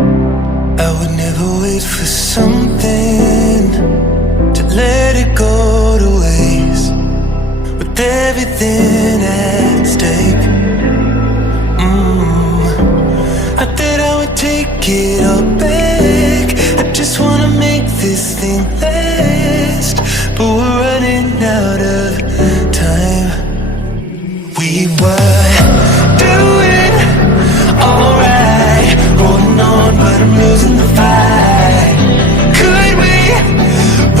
I would never wait for something to let it go to waste, with everything at stake. Not that I would take it all back, I just wanna make this thing last, but we're running out of time. We were doing alright, holding on, but I'm losing the fight. Could we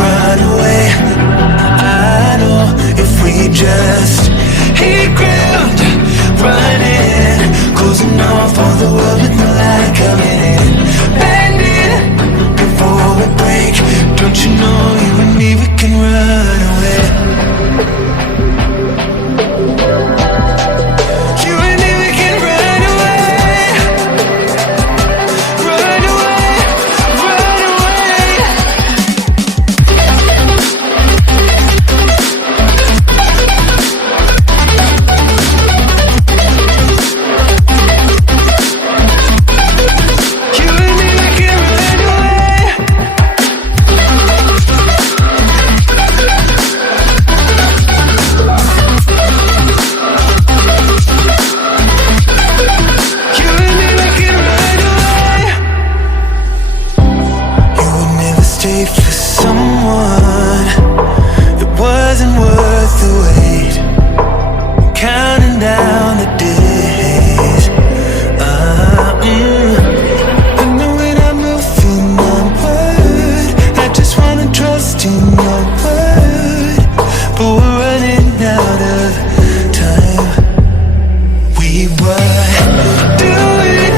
run away? I know if we just hit ground, running, closing off all the world with the light coming in, bending before we break. Don't you know, you and me, we can run away. You and me, we can run away. Run away, run away. You and me, we can run away. You and me, we can run away. You would never stay for someone that wasn't worth the wait. I'm counting down the days. I know when I'm moving onward, I just wanna trust in your word, but we're running out of time. We were doing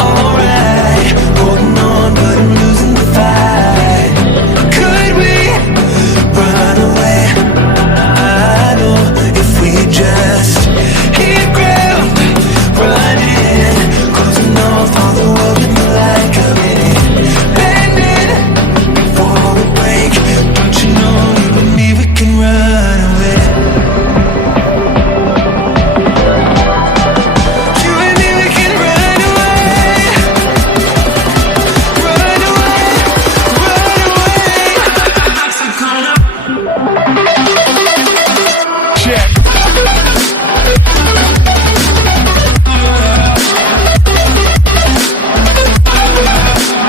alright, holding on, but I'm losing the fight. Could we run away? I know if we just hit ground, running, closing off all the world with the light coming in, bending before we break. Don't you know, you and me, we can run away. You and me, we can run away. Run away, run away. Check.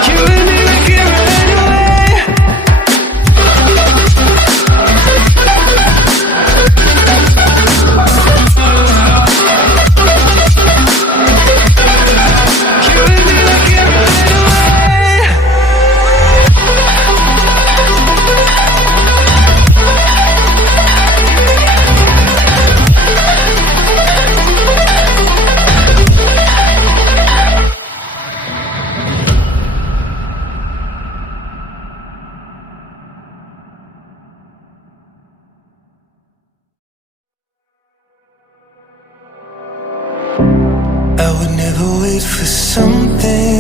You and me, we can run away. You and me, we can run away. I would never wait for something